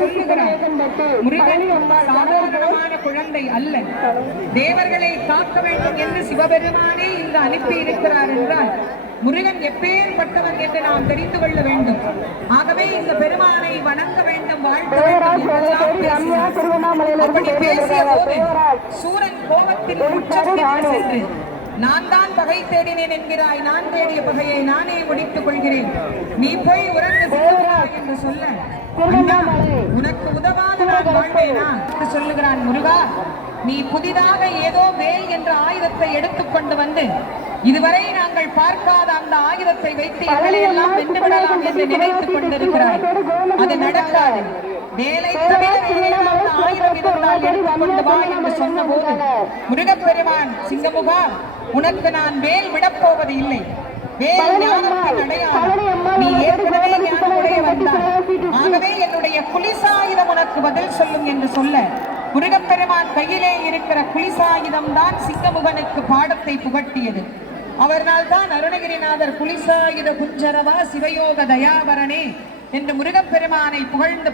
சொல்லுகிறார் முருகன் சாதாரணமான குழந்தை அல்ல தேவர்களை காக்க வேண்டும் என்று சிவபெருமானே இங்கு அனுப்பி இருக்கிறார் என்றால் முருகன் எப்பேற்பட்டவன் என்று நாம் தெரிந்து கொள்ள வேண்டும். ஆகவே இந்த பெருமானை வணங்க வேண்டும் வாழ்த்த வேண்டும். அப்படி பேசிய போது சூரன் கோபத்தில் உச்சத்தில் சென்று நான் தான் பகை தேடினேன் என்கிறாய் நான் தேடிய பகையை நானே முடித்துக் கொள்கிறேன். நீ போய் உறங்கு என்று சொல்ல உனக்கு உதவாத நான் வாழ்வேனா என்று சொல்லுகிறான் முருகா. நீ புதிதாக ஏதோ வேல் என்ற ஆயுதத்தை எடுத்துக்கொண்டு வந்து இதுவரை நாங்கள் பார்க்காத அந்த ஆயுதத்தை வைத்து எல்லாம் வென்று விடலாம் என்று நினைத்துக் கொண்டிருக்கிறாய். அது நடக்காது. வேலை தவிர வேறு ஏதாவது ஆயுதம் இருந்தால் எடுத்துக்கொண்டு வா என்று சொன்னபோது முருகப்பெருமான் சிங்கமுகா உனக்கு நான் வேல் விடப்போவது இல்லை வேல் ஞானத்தின் அடையாளம். நீ ஆகவே என்னுடைய குளிசாயுதம் உனக்கு பதில் சொல்லும் என்று சொல்ல முருகப்பெருமான் கையிலே இருக்கிற குளிசாயுதம் தான் சிங்கமுகனுக்கு பாடத்தை புகட்டியது. அவர்னால் தான் அருணகிரிநாதர் குளிசாயுத குஞ்சரவா சிவயோக தயாவரனே என்று முருகப்பெருமானை புகழ்ந்து